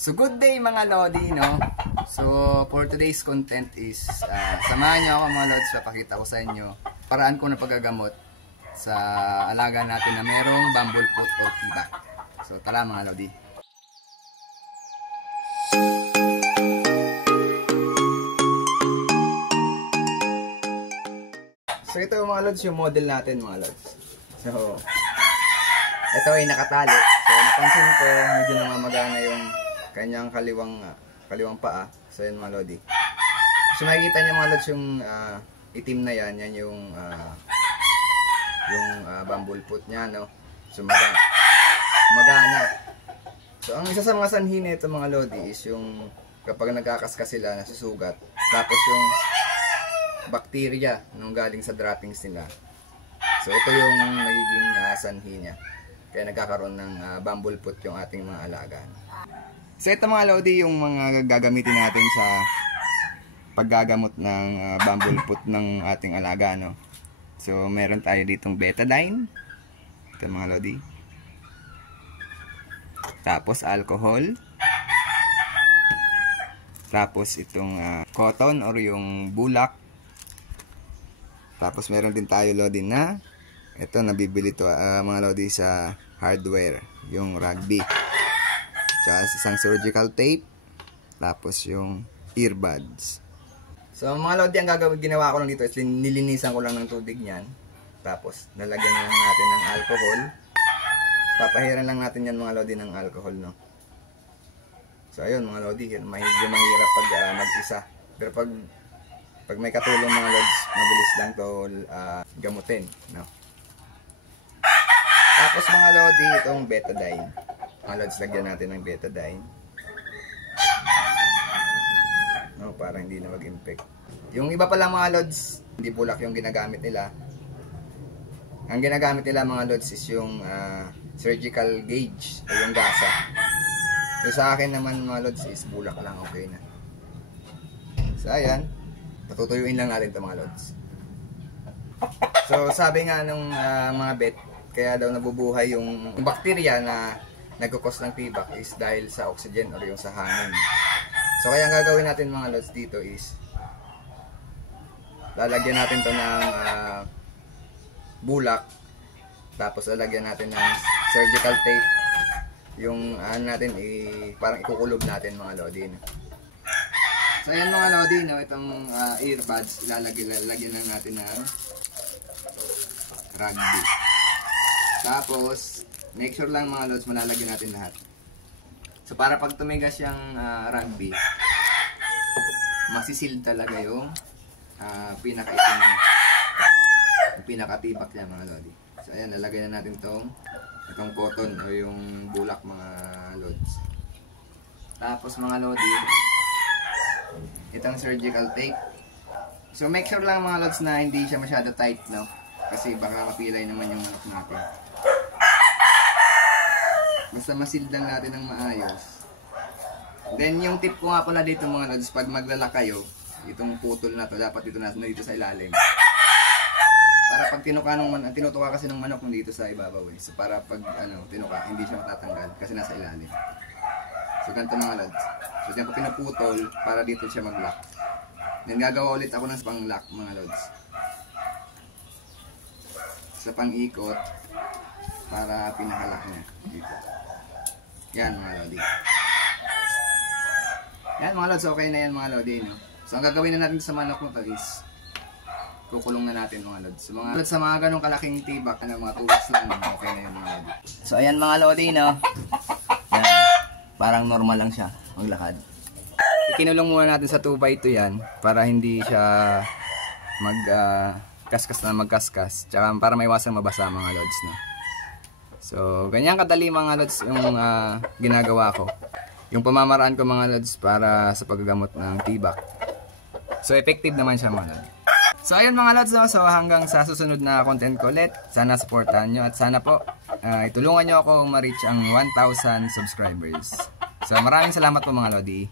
So good day mga Lodi, no? So for today's content is samahan niyo ako mga Lods, papakita ko sa inyo paraan ko na paggagamot sa alaga natin na merong bumblefoot or tibak. So tara mga Lodi. So ito mga Lods, yung model natin mga Lods. So ito ay nakatali. So napansin ko medyo namamagana yung kanyang kaliwang paa. So yan mga Lodi. So makikita niyo mga Lods yung itim na yan. Yan yung bumblefoot niya, no? So magana. So ang isa sa mga sanhi nito mga Lodi is yung kapag nagkakaskas sila, nasusugat. Tapos yung bacteria nung galing sa droppings nila. So ito yung nagiging sanhi niya. Kaya nagkakaroon ng bumblefoot yung ating mga alaga. So ito mga Lodi yung mga gagamitin natin sa paggagamot ng bumblefoot ng ating alaga, no? So meron tayo ditong betadine. Ito mga Lodi. Tapos alcohol. Tapos itong cotton or yung bulak. Tapos meron din tayo Lodi na ito nabibili to mga Lodi sa hardware, yung rugby. Tsaka isang surgical tape. Tapos yung earbuds. So mga Lodi, ang ginawa ko lang dito is nilinisan ko lang ng tubig niyan. Tapos nalagyan lang natin ng alcohol. Papahiran lang natin yan mga Lodi ng alcohol, no? So ayun mga Lodi, medyo mahirap pag mag-isa. Pero pag may katulong mga Lods, mabilis lang to gamutin, no? Tapos mga Lodi, itong betadine. Mga Lods, lagyan natin ng betadine. No, para hindi na mag-infect. Yung iba pala mga Lods, hindi bulak yung ginagamit nila. Ang ginagamit nila mga Lods is yung surgical gauge o yung gasa. So sa akin naman mga Lods is bulak lang, okay na. So ayan, patutuyuin lang natin ito mga Lods. So sabi nga nung mga vet, kaya daw nabubuhay yung bacteria na nagkukos ng tibak is dahil sa oxygen or yung sa hangin. So kaya ang gagawin natin mga Lods dito is lalagyan natin to ng bulak. Tapos lalagyan natin ng surgical tape. Yung natin parang ikukulob natin mga Lodi, no? So ayan mga Lodi, no? Itong earbuds lalagyan lang natin ng rugby. Tapos make sure lang mga Lods, malalagyan natin lahat. So para pag tumigas yung rugby, masisil talaga yung pinakaitim na yung pinakatibak niya mga Lodi. So ayan, lalagyan na natin itong cotton o yung bulak mga Lods. Tapos mga Lodi, itong surgical tape. So make sure lang mga Lods na hindi siya masyado tight, no? Kasi baka mapilay naman yung manok natin. Basta masildan natin ng maayos. Then yung tip ko nga pala dito mga Lods, pag maglalak kayo, itong putol na to dapat dito na dito sa ilalim. Para pag tinutuka kasi ng manok dito sa ibabaw, so para pag tinuka, hindi siya matatanggal kasi nasa ilalim. So ganito mga Lods. So diyan ko pinaputol para dito siya mag-lock. Then gagawa ulit ako ng pang-lock mga Lods. Sa pang-ikot para pinaka-lock niya dito. Yan mga Lodi. Yan mga Lods, okay na yan mga Lodi, no? So ang gagawin na natin sa manok mo is kukulong na natin mga Lods. So mga Lods, sa mga ganong kalaking tibak na mga 2 weeks lang, okay na yan mga Lodi. So ayan mga Lodi, no? Yan. Parang normal lang siya maglakad. Ikinulong muna natin sa 2x2 yan para hindi siya magkaskas. Tsaka para maiwasan mabasa mga Lods, no? So ganyan kadali mga Lods yung ginagawa ko. Yung pamamaraan ko mga Lods para sa paggagamot ng tibak. So effective naman siya mga Lods. So ayun mga Lods, no? So hanggang sa susunod na content ko ulit, sana supportahan nyo at sana po itulungan nyo ako ma-reach ang 1,000 subscribers. So maraming salamat po mga Lodi.